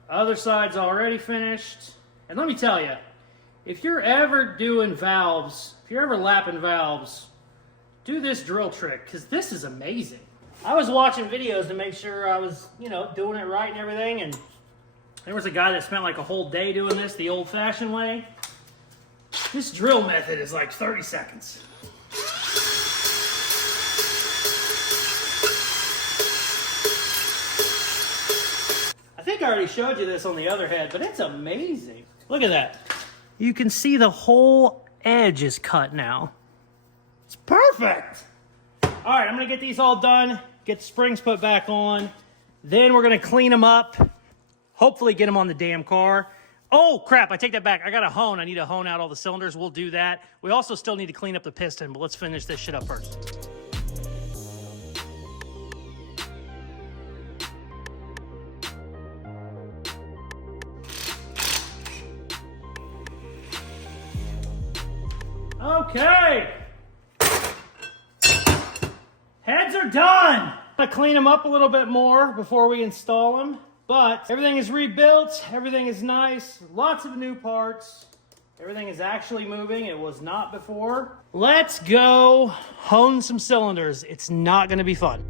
Other side's already finished. And let me tell you, if you're ever doing valves, if you're ever lapping valves, do this drill trick because this is amazing. I was watching videos to make sure I was, doing it right and everything, and there was a guy that spent like a whole day doing this the old-fashioned way. This drill method is like 30 seconds. I think I already showed you this on the other head, but it's amazing. Look at that. You can see the whole edge is cut now. It's perfect. All right, I'm gonna get these all done, get the springs put back on. Then we're gonna clean them up, hopefully get them on the damn car. Oh crap, I take that back. I got a hone. I need to hone out all the cylinders. We'll do that. We also still need to clean up the piston, but let's finish this shit up first. Okay. Heads are done. I'm gonna clean them up a little bit more before we install them, but everything is rebuilt. Everything is nice. Lots of new parts. Everything is actually moving. It was not before. Let's go hone some cylinders. It's not gonna be fun.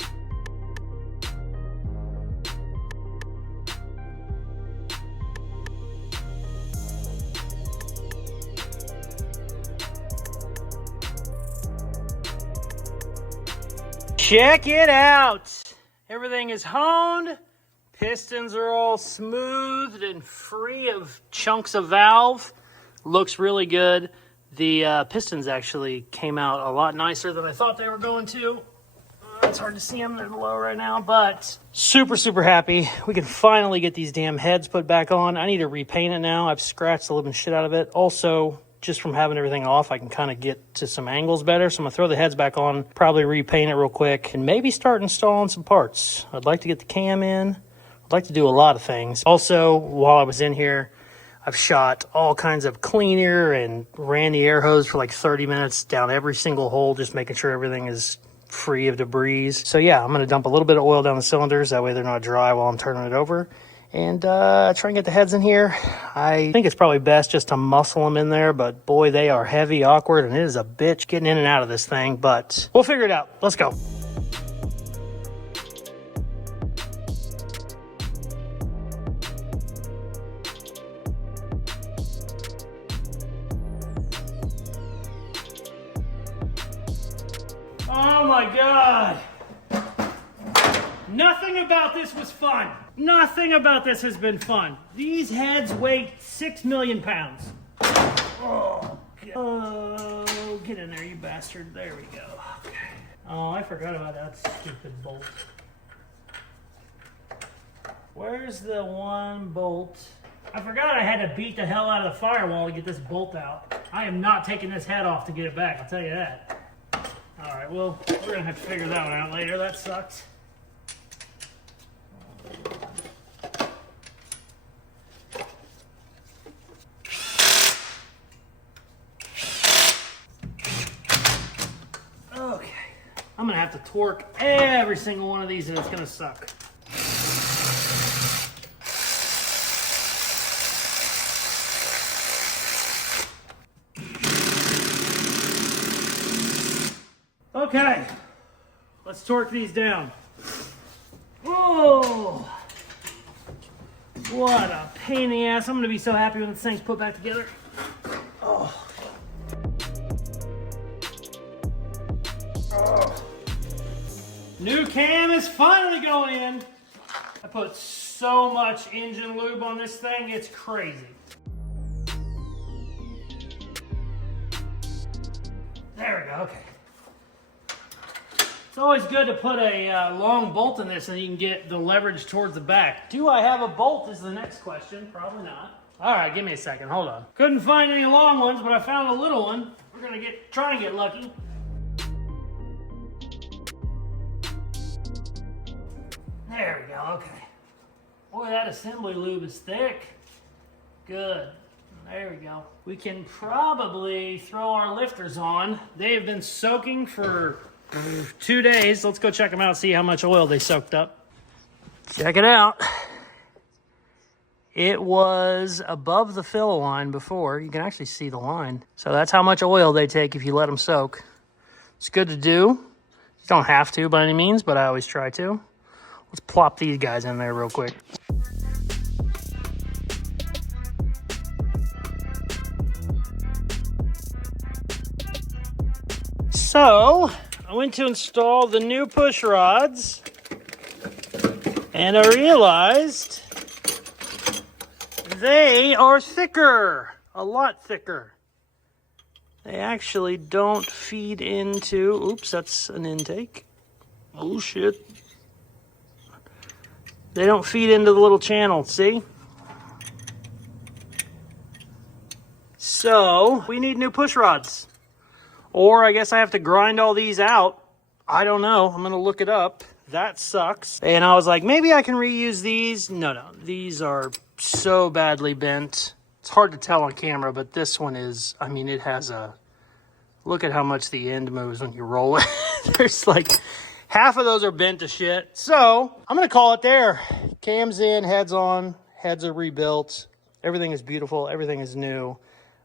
Check it out. Everything is honed. Pistons are all smoothed and free of chunks of valve. Looks really good. The pistons actually came out a lot nicer than I thought they were going to. It's hard to see them, they're low right now, but super, super happy. We can finally get these damn heads put back on. I need to repaint it now. I've scratched the living shit out of it. Also, just from having everything off, I can kind of get to some angles better. So I'm gonna throw the heads back on, probably repaint it real quick, and maybe start installing some parts. I'd like to get the cam in. I'd like to do a lot of things. Also, while I was in here, I've shot all kinds of cleaner and ran the air hose for like 30 minutes down every single hole, just making sure everything is free of debris. So yeah, I'm going to dump a little bit of oil down the cylinders. That way they're not dry while I'm turning it over. And try and get the heads in here. I think it's probably best just to muscle them in there, but boy, they are heavy, awkward, and it is a bitch getting in and out of this thing, but we'll figure it out. Let's go. Oh my God. Nothing about this was fun. Nothing about this has been fun. These heads weigh 6 million pounds. Oh, get in there, you bastard. There we go. Okay. Oh, I forgot about that stupid bolt. Where's the one bolt? I forgot I had to beat the hell out of the firewall to get this bolt out. I am not taking this head off to get it back, I'll tell you that. All right, well, we're gonna have to figure that one out later. That sucks. Okay, I'm gonna have to torque every single one of these and it's gonna suck. Okay, let's torque these down. Oh, what a pain in the ass. I'm gonna be so happy when this thing's put back together. Oh. Oh. New cam is finally going in. I put so much engine lube on this thing, it's crazy. There we go, okay. It's always good to put a long bolt in this and you can get the leverage towards the back. Do I have a bolt is the next question. Probably not. All right, give me a second. Hold on. Couldn't find any long ones, but I found a little one. We're going to try and get lucky. There we go. Okay. Boy, that assembly lube is thick. Good. There we go. We can probably throw our lifters on. They have been soaking for 2 days. Let's go check them out, see how much oil they soaked up. Check it out. It was above the fill line before. You can actually see the line. So that's how much oil they take if you let them soak. It's good to do. You don't have to by any means, but I always try to. Let's plop these guys in there real quick. So, I went to install the new push rods, and I realized they are thicker, a lot thicker. They actually don't feed into, oops, that's an intake. Oh shit. They don't feed into the little channel, see? So, we need new push rods. Or I guess I have to grind all these out. I don't know. I'm going to look it up. That sucks. And I was like, maybe I can reuse these. No. These are so badly bent. It's hard to tell on camera, but this one is, I mean, it has a Look at how much the end moves when you roll it. There's like half of those are bent to shit. So I'm going to call it there. Cam's in, heads on, heads are rebuilt. Everything is beautiful. Everything is new.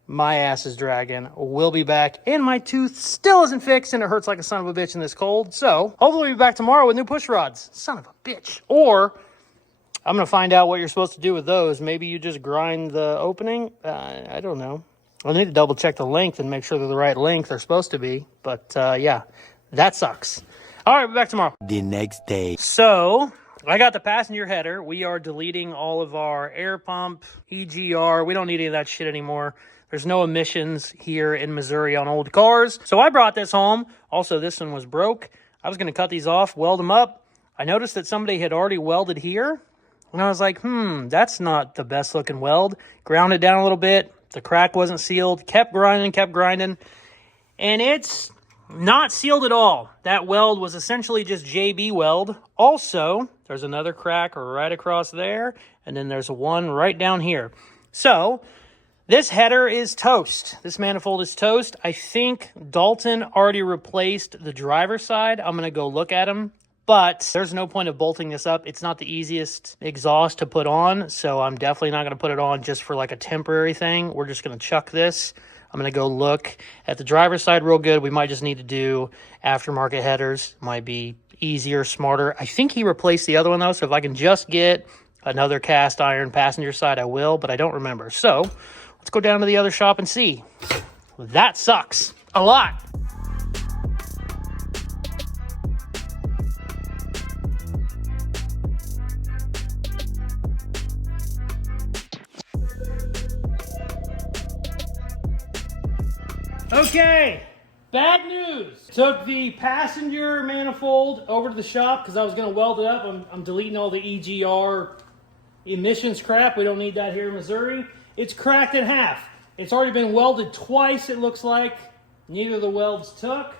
My ass is dragging. We'll be back. And my tooth still isn't fixed and it hurts like a son of a bitch in this cold. So hopefully we'll be back tomorrow with new push rods. Son of a bitch. Or I'm going to find out what you're supposed to do with those. Maybe you just grind the opening. I don't know. I'll need to double check the length and make sure they're the right length they're supposed to be. But yeah, that sucks. All right, we'll be back tomorrow. The next day. So I got the passenger header. We are deleting all of our air pump, EGR. We don't need any of that shit anymore. There's no emissions here in Missouri on old cars. So I brought this home. Also, this one was broke. I was going to cut these off, weld them up. I noticed that somebody had already welded here. And I was like, that's not the best looking weld. Ground it down a little bit. The crack wasn't sealed. Kept grinding. And it's not sealed at all. That weld was essentially just JB weld. Also, there's another crack right across there. And then there's one right down here. So this header is toast. This manifold is toast. I think Dalton already replaced the driver's side. I'm going to go look at him. But there's no point of bolting this up. It's not the easiest exhaust to put on, so I'm definitely not going to put it on just for like a temporary thing. We're just going to chuck this. I'm going to go look at the driver's side real good. We might just need to do aftermarket headers. Might be easier, smarter. I think he replaced the other one, though, so if I can just get another cast iron passenger side, I will, but I don't remember. So let's go down to the other shop and see. That sucks a lot. Okay, bad news. Took the passenger manifold over to the shop because I was going to weld it up. I'm deleting all the EGR emissions crap. We don't need that here in Missouri. It's cracked in half. It's already been welded twice, it looks like. Neither of the welds took.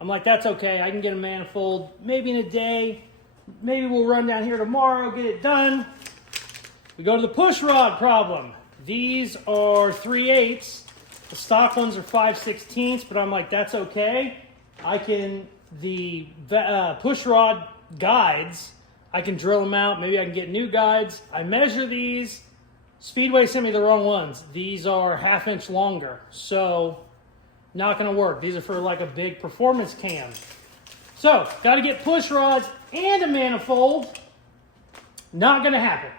I'm like, that's okay. I can get a manifold maybe in a day. Maybe we'll run down here tomorrow, get it done. We go to the push rod problem. These are 3/8. The stock ones are 5/16, but I'm like, that's okay. The push rod guides, I can drill them out. Maybe I can get new guides. I measure these. Speedway sent me the wrong ones. These are 1/2 inch longer, so not going to work. These are for like a big performance cam. So, got to get push rods and a manifold. Not going to happen.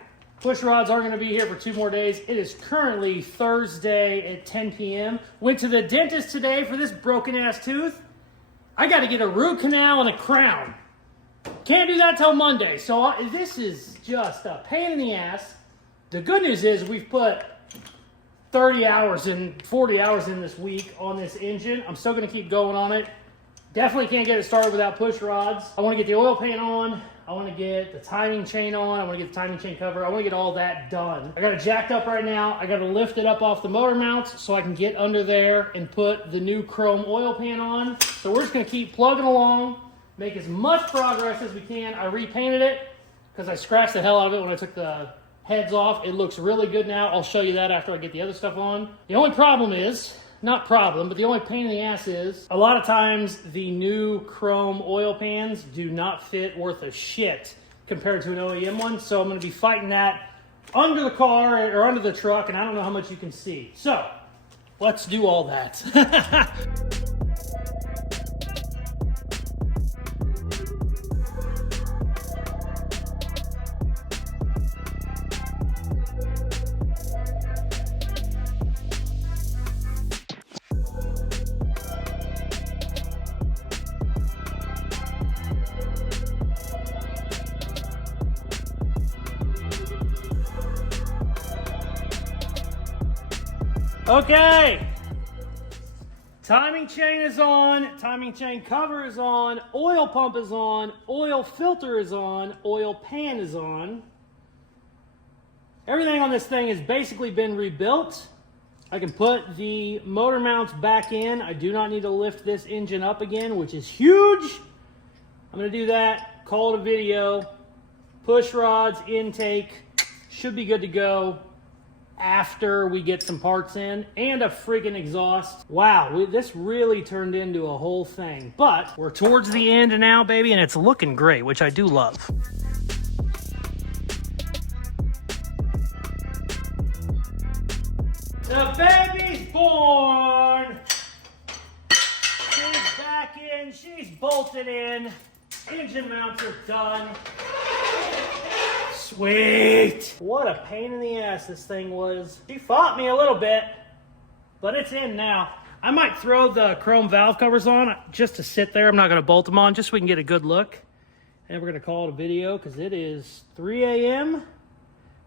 Push rods aren't going to be here for 2 more days. It is currently Thursday at 10 p.m. Went to the dentist today for this broken ass tooth. I got to get a root canal and a crown. Can't do that till Monday. So this is just a pain in the ass. The good news is we've put 30 hours and 40 hours in this week on this engine. I'm still going to keep going on it. Definitely can't get it started without push rods. I want to get the oil pan on. I want to get the timing chain on. I want to get the timing chain cover. I want to get all that done. I got it jacked up right now. I got to lift it up off the motor mounts so I can get under there and put the new chrome oil pan on. So we're just going to keep plugging along, make as much progress as we can. I repainted it because I scratched the hell out of it when I took the heads off. It looks really good now. I'll show you that after I get the other stuff on. The only problem is, not problem, but the only pain in the ass is, a lot of times the new chrome oil pans do not fit worth a shit compared to an OEM one. So I'm going to be fighting that under the car or under the truck, and I don't know how much you can see. So let's do all that. Okay, timing chain is on, timing chain cover is on, oil pump is on, oil filter is on, oil pan is on. Everything on this thing has basically been rebuilt. I can put the motor mounts back in. I do not need to lift this engine up again, which is huge. I'm going to do that, call it a video. Push rods, intake, should be good to go. after we get some parts in, and a friggin' exhaust. Wow, this really turned into a whole thing. But we're towards the end now, baby, and it's looking great, which I do love. The baby's born! She's back in, she's bolted in. Engine mounts are done. Sweet! What a pain in the ass this thing was. She fought me a little bit, but it's in now. I might throw the chrome valve covers on just to sit there. I'm not going to bolt them on just so we can get a good look. And we're going to call it a video because it is 3 a.m.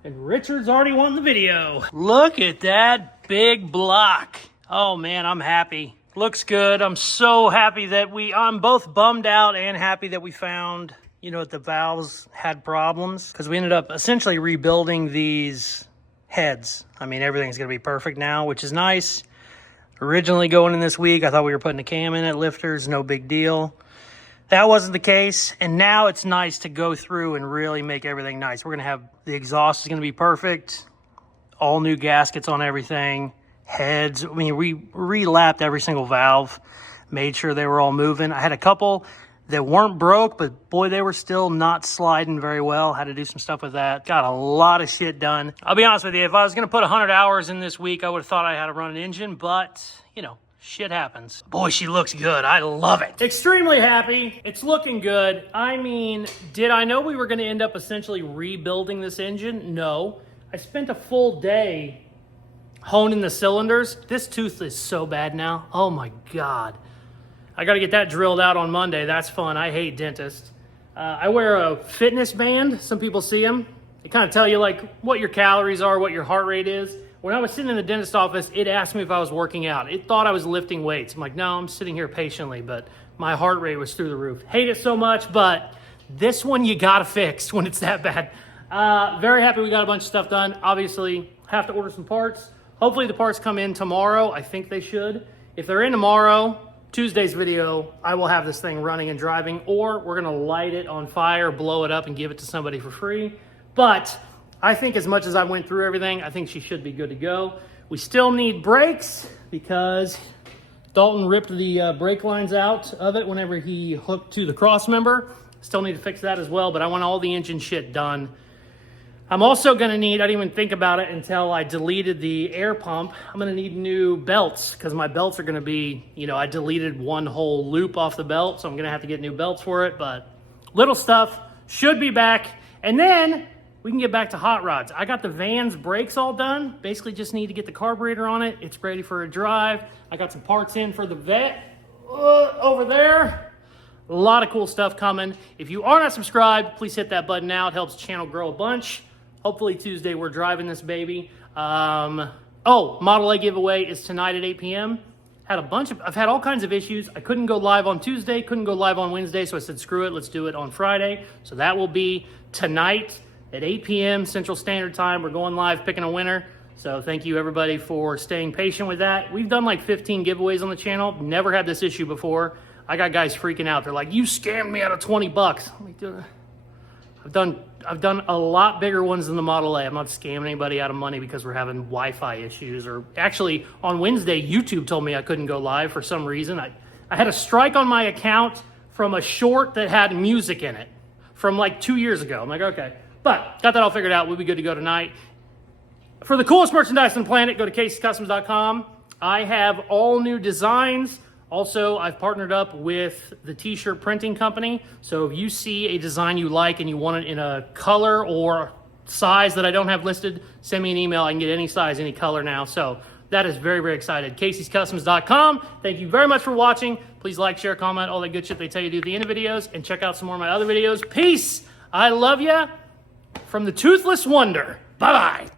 and Richard's already wanting the video. Look at that big block. Oh man, I'm happy. Looks good. I'm so happy that I'm both bummed out and happy that we found, you know, the valves had problems because we ended up essentially rebuilding these heads. I mean, everything's going to be perfect now, which is nice. Originally going in this week, I thought we were putting a cam in it, lifters, no big deal. That wasn't the case, and now it's nice to go through and really make everything nice. We're going to have, the exhaust is going to be perfect, all new gaskets on everything, heads. I mean, we re-lapped every single valve, made sure they were all moving. I had a couple that weren't broke, but boy, they were still not sliding very well. Had to do some stuff with that. Got a lot of shit done. I'll be honest with you, if I was going to put 100 hours in this week, I would have thought I had to run an engine, but, you know, shit happens. Boy, she looks good. I love it. Extremely happy. It's looking good. I mean, did I know we were going to end up essentially rebuilding this engine? No. I spent a full day honing the cylinders. This tooth is so bad now. Oh my God. I got to get that drilled out on Monday. That's fun. I hate dentists. I wear a fitness band. Some people see them. They kind of tell you like what your calories are, what your heart rate is. When I was sitting in the dentist office, it asked me if I was working out. It thought I was lifting weights. I'm like, no, I'm sitting here patiently, but my heart rate was through the roof. Hate it so much, but this one you gotta fix when it's that bad. Very happy we got a bunch of stuff done. Obviously, have to order some parts. Hopefully the parts come in tomorrow. I think they should. If they're in tomorrow, Tuesday's video, I will have this thing running and driving, or we're gonna light it on fire, blow it up, and give it to somebody for free. But I think as much as I went through everything, I think she should be good to go. We still need brakes because Dalton ripped the brake lines out of it whenever he hooked to the cross member. Still need to fix that as well, but I want all the engine shit done. I'm also gonna need, I didn't even think about it until I deleted the air pump. I'm gonna need new belts because my belts are gonna be, you know, I deleted one whole loop off the belt, so I'm gonna have to get new belts for it, but little stuff should be back. And then we can get back to hot rods. I got the van's brakes all done. Basically just need to get the carburetor on it. It's ready for a drive. I got some parts in for the vet over there. A lot of cool stuff coming. If you are not subscribed, please hit that button now. It helps the channel grow a bunch. Hopefully Tuesday we're driving this baby. Model A giveaway is tonight at 8 p.m. I've had all kinds of issues. I couldn't go live on Tuesday, couldn't go live on Wednesday, so I said, screw it, let's do it on Friday. So that will be tonight at 8 p.m. Central Standard Time. We're going live picking a winner. So thank you everybody for staying patient with that. We've done like 15 giveaways on the channel. Never had this issue before. I got guys freaking out. They're like, you scammed me out of 20 bucks. I'm like, I've done a lot bigger ones than the Model A. I'm not scamming anybody out of money because we're having Wi-Fi issues. Or actually on Wednesday, YouTube told me I couldn't go live for some reason. I had a strike on my account from a short that had music in it from like 2 years ago. I'm like, okay. But got that all figured out. We'll be good to go tonight. For the coolest merchandise on the planet, go to Caseyscustoms.com. I have all new designs. Also, I've partnered up with the t-shirt printing company. So if you see a design you like and you want it in a color or size that I don't have listed, send me an email. I can get any size, any color now. So that is very, very excited. Caseyscustoms.com. Thank you very much for watching. Please like, share, comment, all that good shit they tell you to do at the end of videos. And check out some more of my other videos. Peace. I love ya. From the Toothless Wonder. Bye-bye.